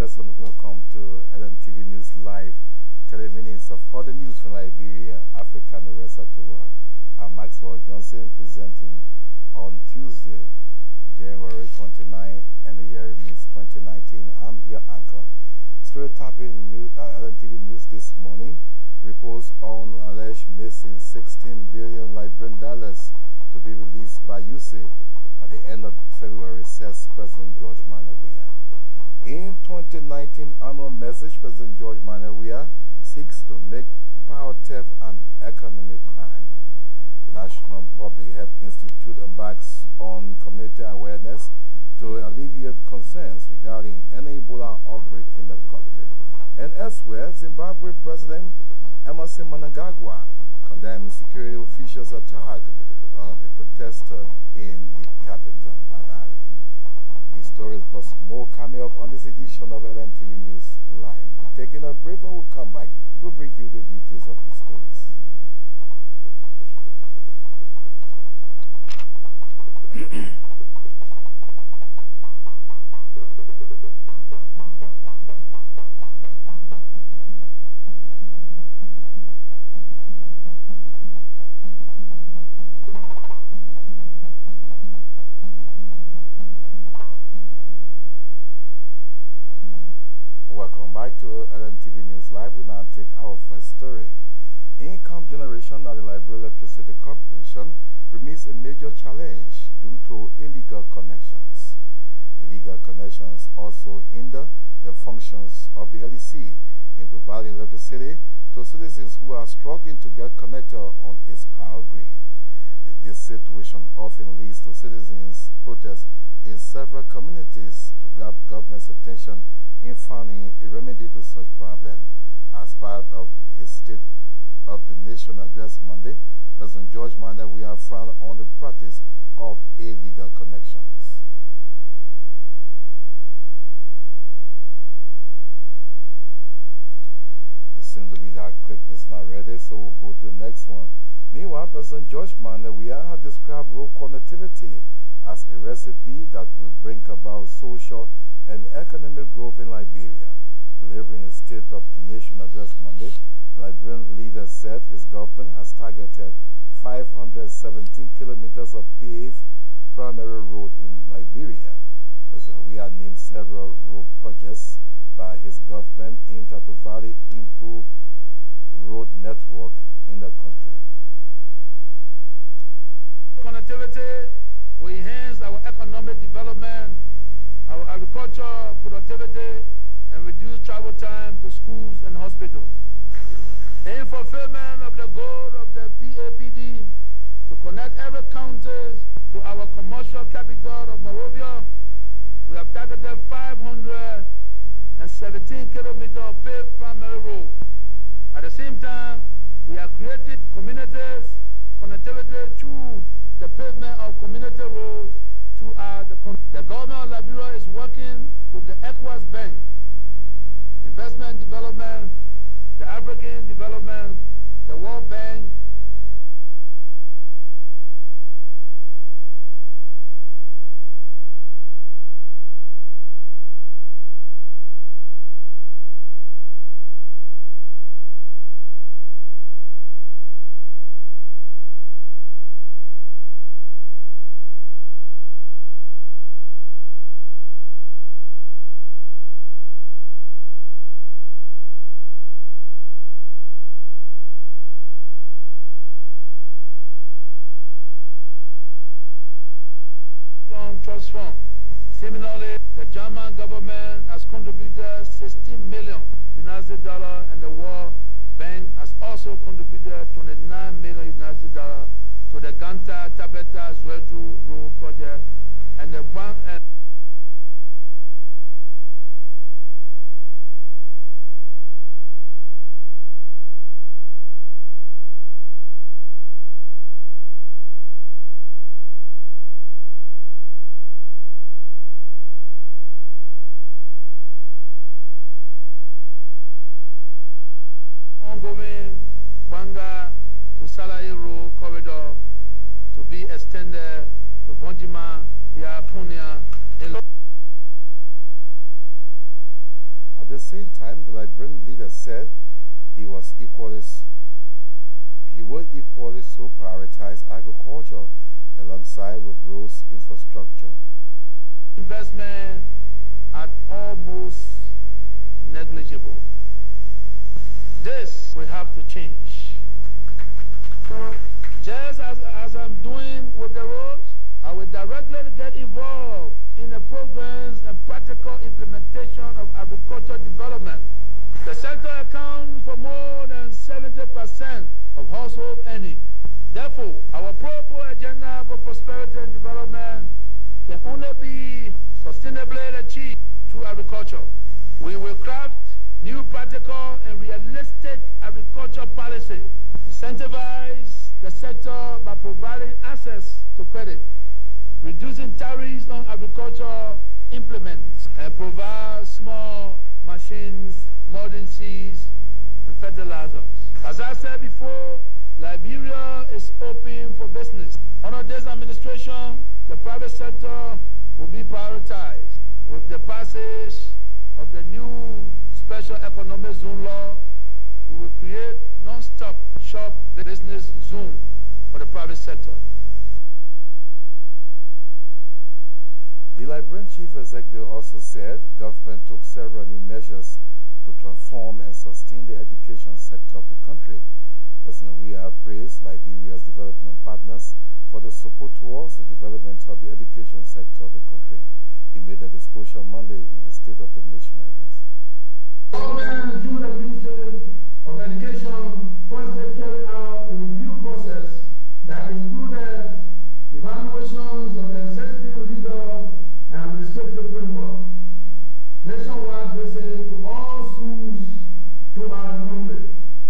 person. Welcome to LNTV News Live, 30 minutes of all the news from Liberia, Africa, and the rest of the world. I'm Maxwell Johnson, presenting on Tuesday, January 29, and the year is 2019. I'm your anchor. Stereotyping LNTV News this morning reports on alleged missing $16 billion Liberian dollars to be released by UC at the end of February, says President George Manawia. In 2019 annual message, President George Manawia seeks to make power theft an economic crime. National Public Health Institute embarks on community awareness to alleviate concerns regarding any Ebola outbreak in the country. And elsewhere, Zimbabwe President Emerson Mnangagwa condemned security officials' attack on a protester in the capital, Harare. These stories plus more coming up on this edition of LNTV News Live. We're taking a break. When we come back, we'll bring you the details of these stories. Welcome back to LNTV News Live. We now take our first story. Income generation at the Liberia Electricity Corporation remains a major challenge due to illegal connections. Illegal connections also hinder the functions of the LEC in providing electricity to citizens who are struggling to get connected on its power grid. This situation often leads to citizens' protests in several communities to grab government's attention in finding a remedy to such problem. As part of his State of the Nation address Monday, President George Manawia frowned on the practice of illegal connections. It seems to be that clip is not ready, so we'll go to the next one. Meanwhile, President George Manawia has described rural connectivity as a recipe that will bring about social and economic growth in Liberia. Delivering a State of the Nation address Monday, the Liberian leader said his government has targeted 517 kilometers of paved primary road in Liberia. President Weah named several road projects by his government aimed at providing improved road network in the country. Connectivity will enhance our economic development, our agriculture productivity, and reduce travel time to schools and hospitals. In fulfillment of the goal of the PAPD to connect every county to our commercial capital of Monrovia, we have targeted 517 kilometers of paved primary road. At the same time, we have created communities connectivity through the pavement of community roads throughout the country. The government of Liberia is working with the ECOWAS Bank, Investment Development, the African Development, the World Bank, Trust Fund. Similarly, the German government has contributed 16 million United dollars, and the World Bank has also contributed 29 million United dollars to the Ganta Tabeta Zwedu Road project and the bank. Ongoing Banga to Salahi Road corridor to be extended to Bonjima via Punia. same time, the Liberian leader said he would equally so prioritize agriculture alongside with roads infrastructure. Investment at almost negligible. This we have to change. Just as I'm doing with the roads, I will directly get involved in the programs and practical implementation of agriculture development. The sector accounts for more than 70% of household earnings. Therefore, our pro-poor agenda for prosperity and development can only be sustainably achieved through agriculture. We will craft new practical and realistic agriculture policy, incentivize the sector by providing access to credit, reducing tariffs on agriculture implements, and provide small machines, modern seeds, and fertilizers. As I said before, Liberia is open for business. Under this administration, the private sector will be prioritized. With the passage of the new special economic zone law, we will create non-stop shop business zone for the private sector. The Liberian chief executive also said government took several new measures to transform and sustain the education sector of the country. President Weah praised Liberia's development partners for the support towards the development of the education sector of the country. He made the disclosure Monday in his State of the Nation address. Government, through the Ministry of Education, first they carried out a review process that included evaluations of the existing legal and administrative framework, nationwide visit to all schools throughout the country,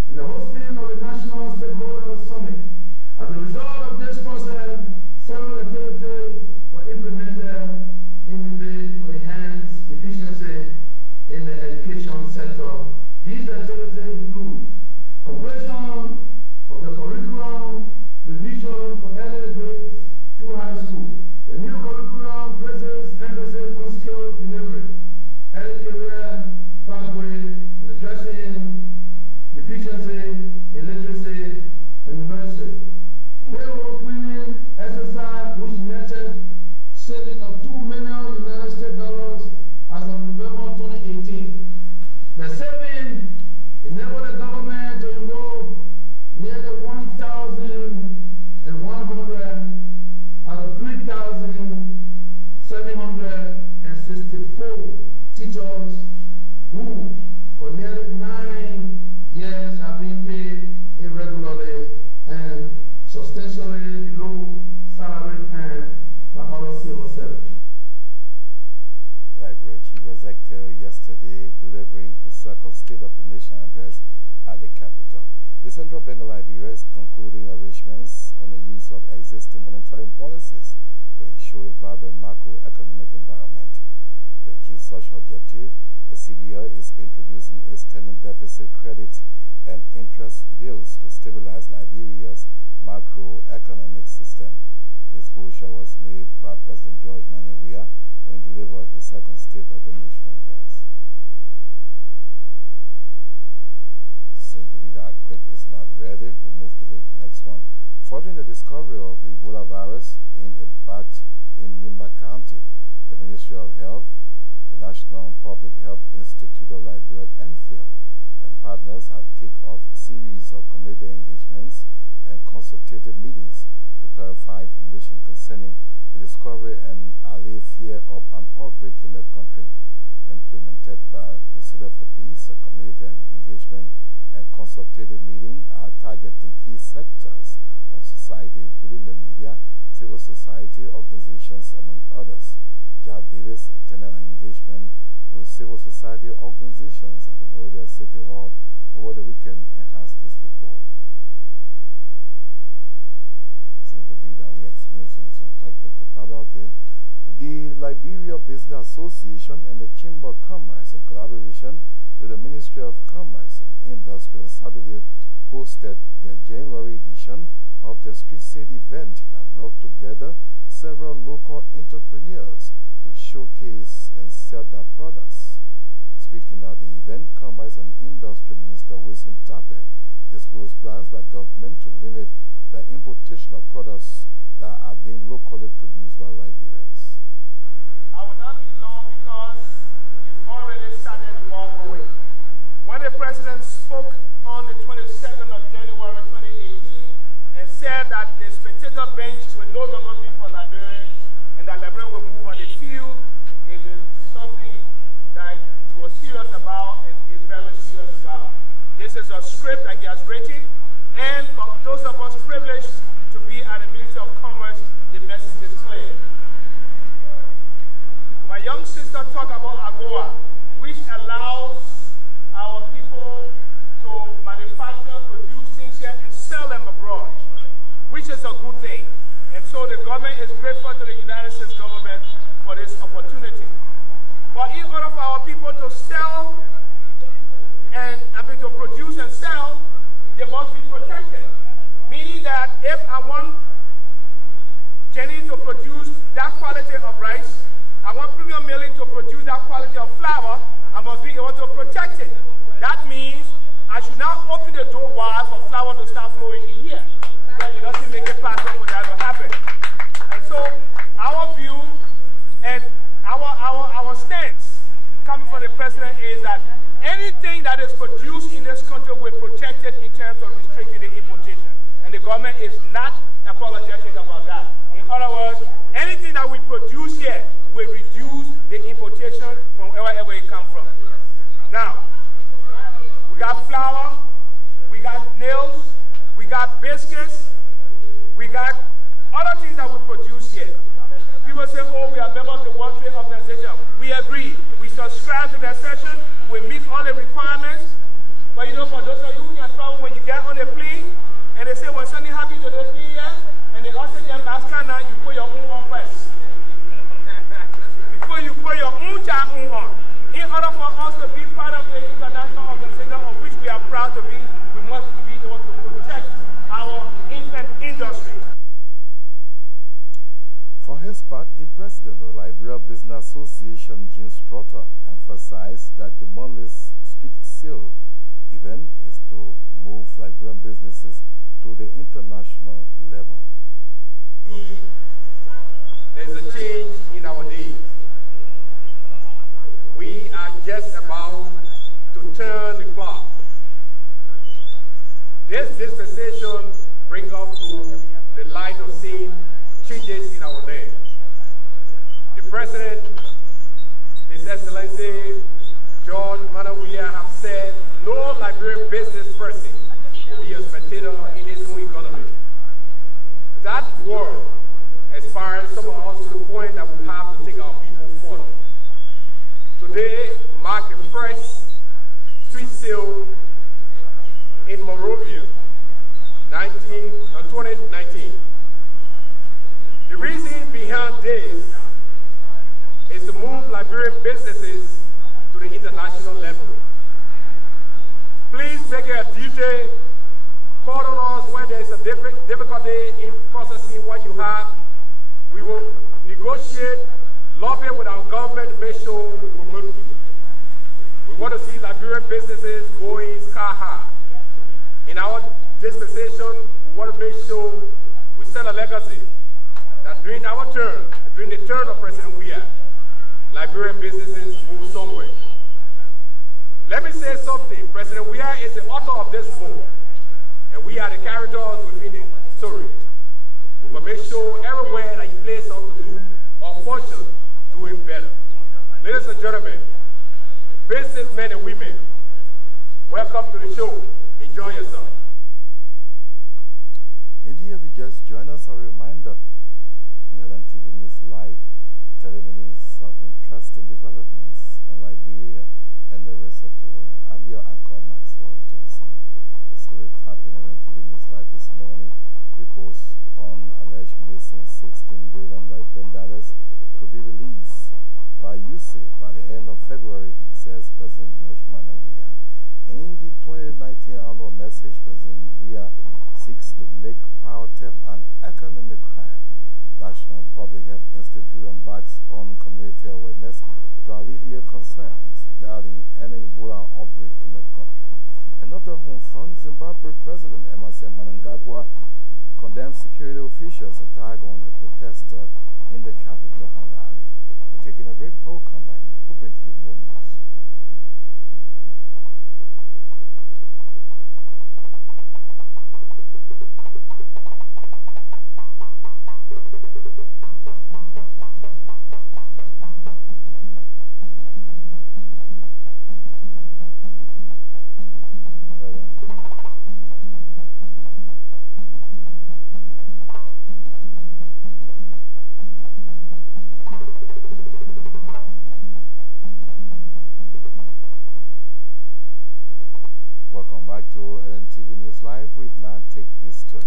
and the hosting of the National Stakeholder Summit. As a result of this process, several activities were implemented in the bid to enhance efficiency in the education sector. These activities include completion of the curriculum revision for early grades to high school. The new curriculum places emphasis on skill delivery, early career pathway, and addressing deficiency in literacy and numeracy. Payroll cleaning exercise which netted saving of $2 million as of November 2018. The saving enabled the government to enroll nearly 1,100 out of 3,764 teachers who, for nearly 9 years, have been paid irregularly and substantially below salary and by other civil servants. Liberian Chief Executive yesterday delivering his second State of the Nation address at the capital. The Central Bank of Liberia is concluding arrangements on the use of existing monetary policies to ensure a vibrant macroeconomic environment. To achieve such objective, the CBI is introducing a standing deficit credit and interest bills to stabilize Liberia's macroeconomic system. The disclosure was made by President George Weah when he delivered his second State of the Nation address. Seems to be that clip is not ready. We'll move to the next one. Following the discovery of the Ebola virus in a bat in Nimba County, the Ministry of Health, the National Public Health Institute of Liberia, NPHIL, and partners have kicked off a series of committee engagements and consultative meetings to clarify information concerning the discovery and allay fear of an outbreak in the country. Implemented by Crusader for Peace, a community engagement and consultative meeting are targeting key sectors of society, including the media, civil society organizations, among others. Jab Davis attended an engagement with civil society organizations at the Monrovia City Hall over the weekend and has this report. Seems to be that we're experiencing some technical problem. Okay. The Liberia Business Association and the Chamber of Commerce, in collaboration with the Ministry of Commerce and Industry, on Saturday hosted the January edition of the Street Sale event that brought together several local entrepreneurs to showcase and sell their products. Speaking at the event, efforts by government to limit the importation of products that are being locally produced by Liberians. I will not be long because it's already started the ball going. When the president spoke on the 22nd of January 2018 and said that the spectator bench will no longer be for Liberians and that Liberians will move on the field, it is something that he was serious about and is very serious about. This is a script that he has written, and for those of us privileged to be at the Ministry of Commerce, the message is clear. My young sister talked about AGOA, which allows our people to manufacture, produce things here, and sell them abroad, which is a good thing. And so the government is grateful to the United States government for this opportunity. But in order for our people to sell and to produce and sell, they must be protected. Meaning that if I want Jenny to produce that quality of rice, I want Premium Milling to produce that quality of flour, I must be able to protect it. That means I should not open the door wide for flour to start flowing in here, because it doesn't make it possible for that to happen. And so our view and our stance coming from the president is that anything that is produced in this country will be protected in terms of restricting the importation. And the government is not apologetic about that. In other words, anything that we produce here will reduce the importation from wherever it comes from. Now, we got flour, we got nails, we got biscuits, we got other things that we produce here. People say, oh, we are members of the World Trade Organization. We agree. We subscribe to that session. We meet all the requirements. But you know, for those of you who can travel, when you get on the plane, and they say, when something happens to the plane here, and the oxygen mask now, you put your own on first. Before you put your own child on. In order for us to be part of the international organization of which we are proud to be, we must be able to protect our infant industry. For his part, the president of the Liberia Business Association, Jim Strutter, emphasized that the monthly street sale event is to move Liberian businesses to the international level. There's a change in our days. We are just about to turn the clock. This dispensation brings us to the light of seeing changes in our land. The President, His Excellency George Manawia, have said no Liberian business person will be a spectator in his own economy. That word inspired some of us to the point that we have to take our people forward. Today marked the first street sale in Monrovia, 2019. The reason behind this is to move Liberian businesses to the international level. Please make it a duty, call on us when there is a difficulty in processing what you have. We will negotiate, lobby with our government to make sure we promote it. We want to see Liberian businesses going sky high. In our dispensation, we want to make sure we set a legacy that during our term, during the term of President Weah, Liberian businesses move somewhere. Let me say something. President Weah is the author of this book, and we are the characters within the story. We will make sure everywhere that you place something to do or function, doing better. Ladies and gentlemen, businessmen and women, welcome to the show. Enjoy yourself. Indeed, if you just join us, a reminder in LNTV News Live, 30 minutes of interesting developments on Liberia and the rest of the world. I'm your anchor, Maxwell Johnson. Story tapping LNTV News Live this morning. We post on alleged missing $16 billion Liberian dollars to be released by UC by the end of February, says President George Manawia. In the 2019 annual message, President Weah seeks to make power theft an economic crime. National Public Health Institute embarks on community awareness to alleviate concerns regarding any Ebola outbreak in the country. Another home front, Zimbabwe President Emerson Mnangagwa condemned security officials' attack on a protester in the capital, Harare. We're taking a break. We'll come back. We'll bring you more news. Welcome back to LNTV News Live. We now take this story.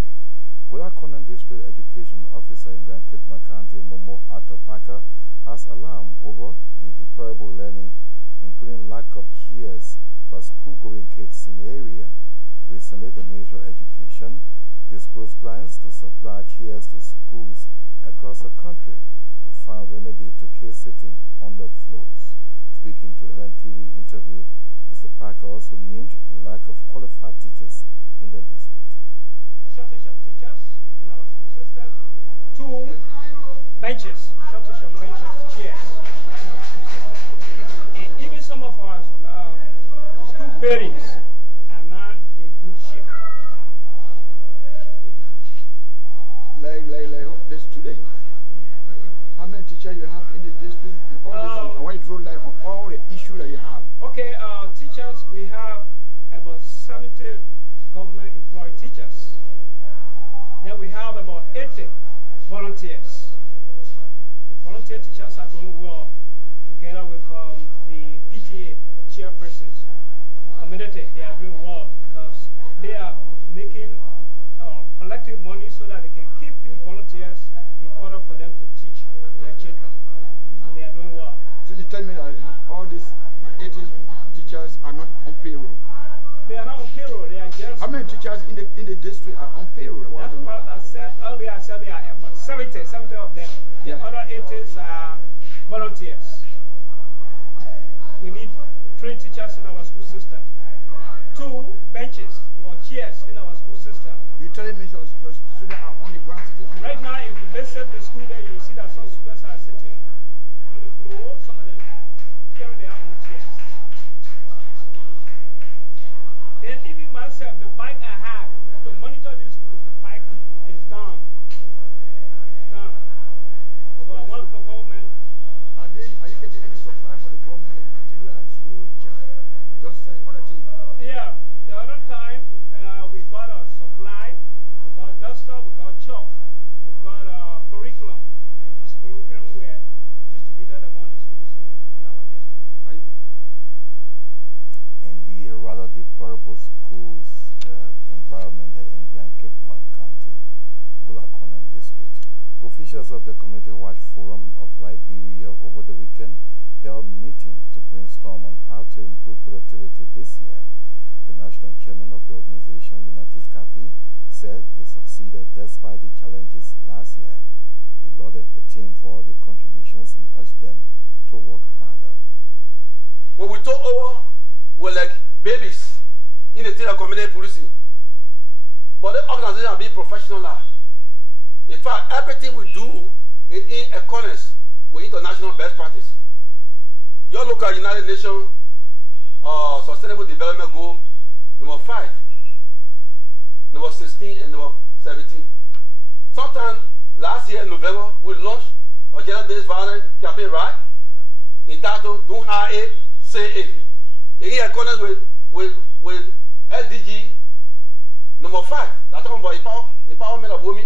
Gulakonan District Education Officer in Grand Cape County, Momo Atopaka, has alarmed over the deplorable learning, including lack of chairs for school-going kids in the area. Recently, the Ministry of Education disclosed plans to supply chairs to schools across the country to find remedy to kids sitting on the floors. Speaking to LNTV interview, Mr. Parker also named the lack of qualified teachers in the district. Shortage of teachers in our school system. 2 benches, shortage of benches, chairs in our school system. And even some of our school buildings are not in good shape. Like the students. How many teachers you have in the district? All this, I want you to throw light on all the issues that you have. Okay, teachers, we have about 70 government employed teachers. Then we have about 80 volunteers. The volunteer teachers are doing well together with the PTA chairpersons. Community, they are doing well because they are making collective money so that they can keep these volunteers in order for them to teach their children. So they are doing well. So you tell me that all these 80 teachers are not on payroll? They are not on payroll. They are just. How many teachers in the district are on payroll? That's what I said earlier. I said there are about 70 of them. The other 80s are volunteers. We need 3 teachers in our school system, 2 benches or chairs in our school system. You telling me your students are on the ground sitting on the Right now, if you visit the school there, you will see that some students are sitting on the floor. Some of them carry their own chairs. Then even myself, the bike I have to monitor these schools, the bike is down. It's down. So I want for government. Are you getting any supply for the government, like material, school, just other things? Yeah, the other time we got a supply, we got duster, we got chalk, we got curriculum, and this curriculum were distributed among the schools in our district. Are you? In the rather deplorable schools environment there in Grand Cape County, Gulakonan District. Officials of the Community Watch Forum of Liberia over the weekend held a meeting to brainstorm on how to improve productivity this year. The national chairman of the organization, United Kathy, said they succeeded despite the challenges last year. He lauded the team for their contributions and urged them to work harder. When we took over, we're like babies in the field of community policing. But the organization are being professional now. In fact, everything we do is in accordance with international best practice. You look at United Nations Sustainable Development Goal number 5, number 16, and number 17. Sometime last year in November, we launched a gender-based violence campaign, right? Entitled Don't Hire It, Say It. In accordance with SDG number 5, that's talking about empowerment of women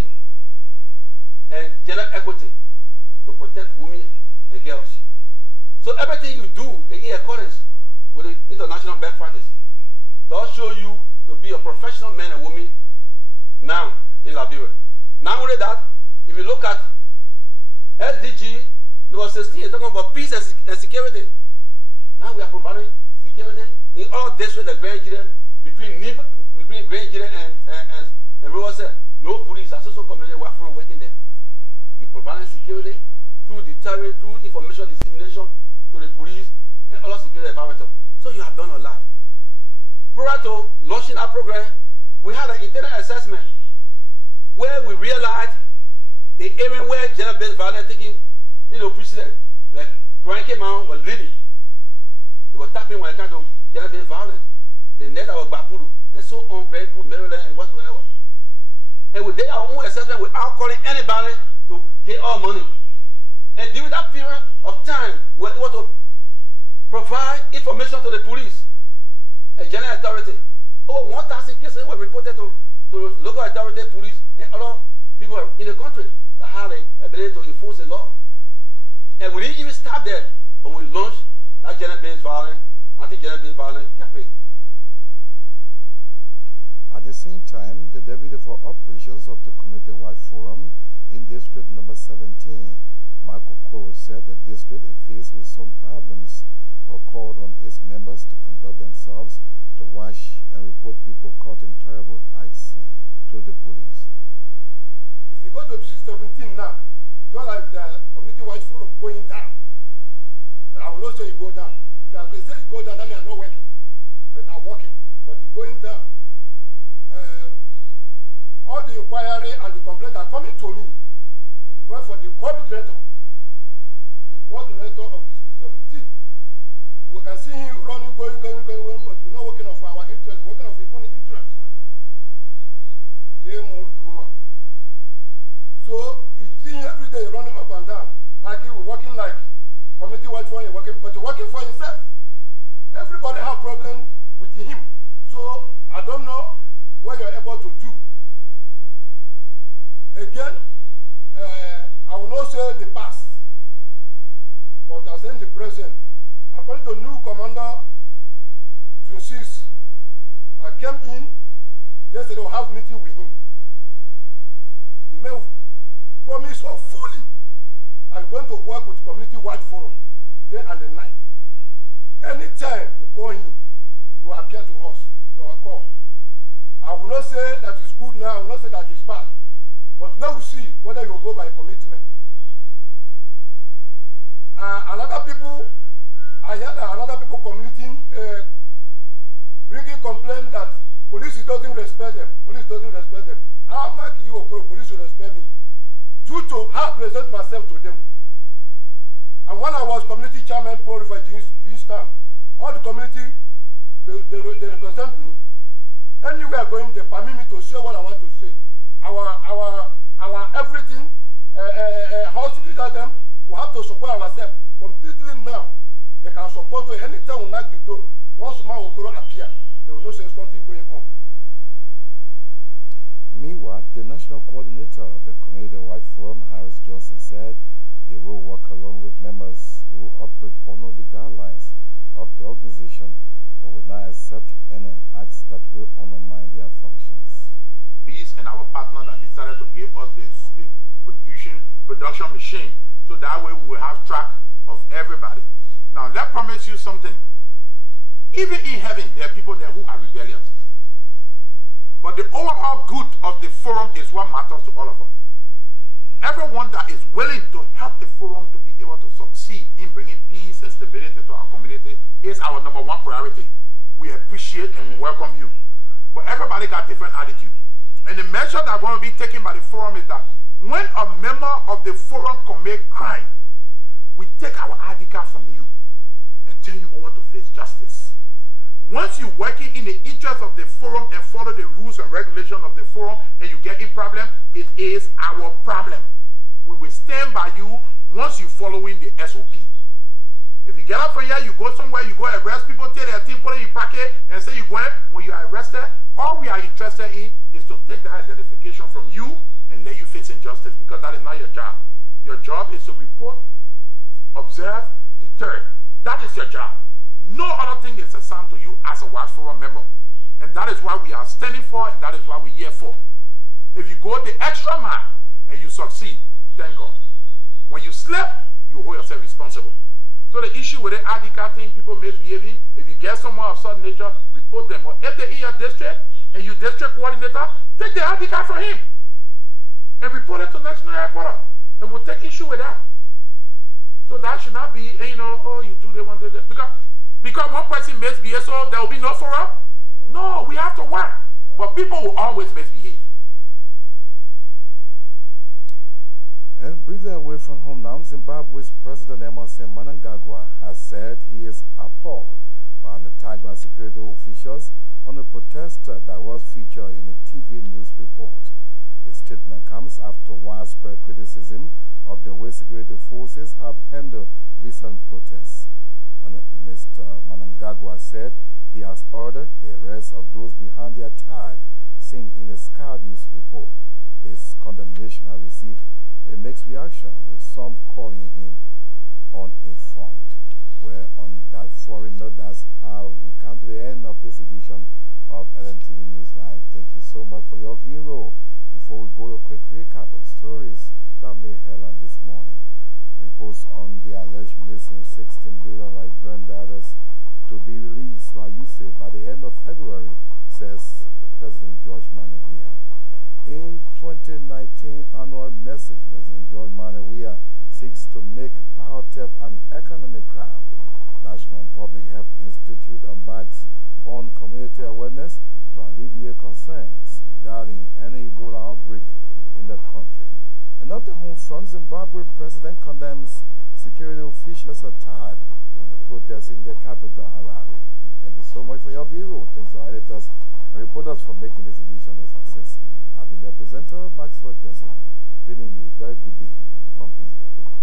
and gender equity to protect women and girls. So everything you do is in accordance with the international best practice. Does show you to be a professional man and woman now in Liberia. Not only that, if you look at SDG number 16, it's talking about peace and security. Now we are providing security in all districts of Grand Chile, between Grand Chile and River Side. No police, social community working there. We providing security through deterrent, through information dissemination to the police and other security apparatus. So you have done a lot. prior to launching our program, we had an internal assessment where we realized the area where gender-based violence taking, precedent, like Crying came out was leading. They were tapping when it came to gender-based violence. They led our Bapuru and so on, Breakthrough, Maryland, and whatsoever. And we did our own assessment without calling anybody to get our money. And during that period of time, we were able to provide information to the police and general authority. Over 1,000 cases were reported to local authority, police, and other people in the country that had the ability to enforce the law. And we didn't even stop there, but we launched that gender-based violence, anti-gender-based violence campaign. At the same time, the Deputy for Operations of the Community-Wide Forum in District Number 17, Michael Koro, said the district is faced with some problems, but called on its members to conduct themselves to watch and report people caught in terrible acts to the police. If you go to District 17 now, just like the Community-Wide Forum going down, and I will not say you go down. If I say you go down, that means I'm not working, but I'm working. But it's going down. All the inquiry and the complaint are coming to me. And the one for the coordinator of District 17. We can see him running, going, but we're not working off our interest, we're working off his own interest. So you see him every day running up and down, like he was working like community-wide for him, but he's working for himself. Everybody have problem with him. So I don't know what you're able to do. Again, I will not say the past, but I'm saying the present. According to new commander, Zone 6, I came in yesterday to have a meeting with him. He made promise of fully I'm going to work with community-wide forum day and the night. Anytime we call him, he will appear to us, to our call. I will not say that it's good now, I will not say that it's bad. But now we see whether you go by commitment. Another people, I heard another people bringing complaint that police doesn't respect them. Police doesn't respect them. How much police will respect me? Due to how I present myself to them. And when I was community chairman for Jeanstown, all the community, they represent me. Anywhere going, they permit me to say what I want to say. Our everything, hospitals them, we have to support ourselves. Completely now, they can support us. Anytime we knock the door, once man will appear, they will know there's something going on. Meanwhile, the national coordinator of the Community-Wide Forum, Harris Johnson, said they will work along with members who operate under the guidelines of the organization, but will not accept any acts that will undermine their functions. Biz and our partner that decided to give us the production machine, so that way we will have track of everybody. Now, let's promise you something. Even in heaven, there are people there who are rebellious. But the overall good of the forum is what matters to all of us. Everyone that is willing to help the forum to be able to succeed in bringing peace and stability to our community is our #1 priority. We appreciate and we welcome you. But everybody got different attitude. And the measure that are going to be taken by the forum is that when a member of the forum commit crime, we take our ID card from you and turn you over to face justice. Once you're working in the interest of the forum and follow the rules and regulations of the forum and you get in problem, it is our problem. We will stand by you once you're following the SOP. If you get up from here, you go somewhere, you go arrest people, take their team, put it in your pocket, and say you're going, when you are arrested, all we are interested in is to take that identification from you and let you face injustice, because that is not your job. Your job is to report, observe, deter. That is your job. No other thing is assigned to you as a Wide Forum member. And that is what we are standing for, and that is what we're here for. If you go the extra mile and you succeed, thank God. When you slip, you hold yourself responsible. So the issue with the ID card thing, people misbehaving, if you get someone of certain nature, report them. Or if they're in your district and you district coordinator, take the ID card from him and report it to national headquarters. And we'll take issue with that. So that should not be, oh, you do the one, because one person misbehaves, so there will be no forum. No, we have to work. But people will always misbehave. And briefly away from home now, Zimbabwe's President Emerson Mnangagwa has said he is appalled by an attack by security officials on a protester that was featured in a TV news report. His statement comes after widespread criticism of the way security forces have handled recent protests. Mr. Mnangagwa said he has ordered the arrest of those behind the attack seen in a Sky News report. His condemnation has received a mixed reaction, with some calling him uninformed. Well, on that foreign note, that's how we come to the end of this edition of LNTV News Live. Thank you so much for your viewing role. Before we go, a quick recap of stories that made headline this morning. Reports on the alleged missing 16 billion Liberian dollars to be released by USAID by the end of February, says President George Manavia. In 2019 annual message, President George Manavia seeks to make power theft an economic crime. National Public Health Institute embarks on community awareness to alleviate concerns regarding any Ebola outbreak in the country. And on the home front, Zimbabwe President condemns security officials' attack on the protests in the capital, Harare. Thank you so much for your view. Thanks to our editors and reporters for making this edition a success. I've been your presenter, Maxwell Johnson, bidding you a very good day from Israel.